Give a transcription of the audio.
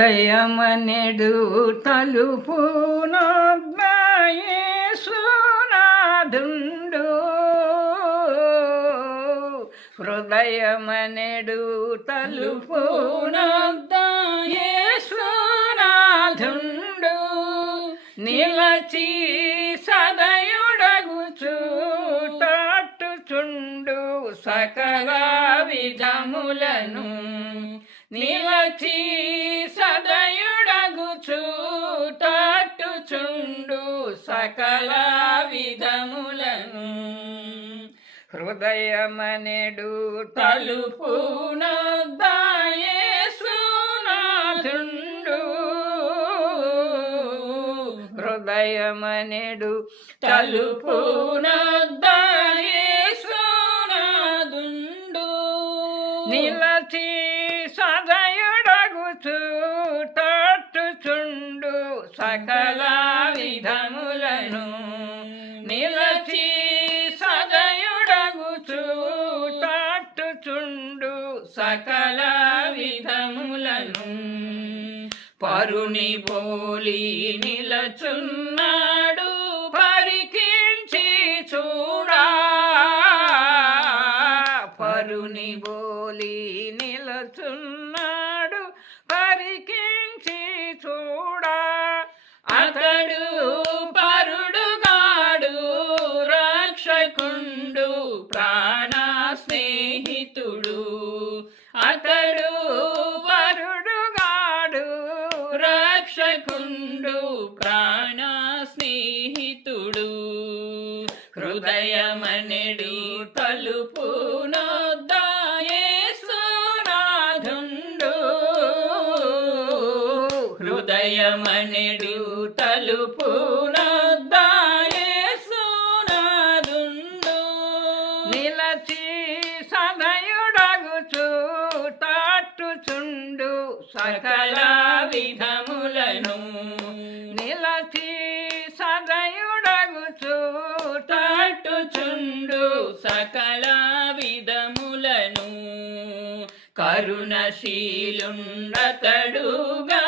హృదయమనెడు తలుపునొగ్గాయేసునాథుండు హృదయమనెడు తలుపునొగ్గాయేసునాథుండు నిలచి సదయుడగుచు తట్టుచుండు సకల విధములను నిలచి సదయుడగుచు తట్టుచుండు సకల విధములను హృదయమనెడు తలుపునొగ్గాయేసునాథుండు హృదయమనెడు తలుపునొగ్గాయేసునాథుండు నిలచి సదయుడగుచు తట్టుచుండు సకల విధములను నిలచి సదయుడగుచు తట్టుచుండు సకల విధములను పరుని బోలి నిలచున్నాడు పరికించి చూడా పరుని బోలి నిలచున్నాడు పరికించి చూడా అతడు పరుడుగాడు రక్షకుండు ప్రాణ స్నేహితుడు అతడు పరుడుగాడు రక్షకుండు ప్రాణ స్నేహితుడు హృదయమనెడు తలుపునొగ్గాయేసునాథుండు హృదయమనెడు తలుపునొగ్గాయేసునాథుండు నిలచి సదయుడగుచు తట్టుచుండు సకల విధములను నిలచి సదయుడగుచు తట్టుచుండు సకల విధములను కరుణశీలుండతడుగా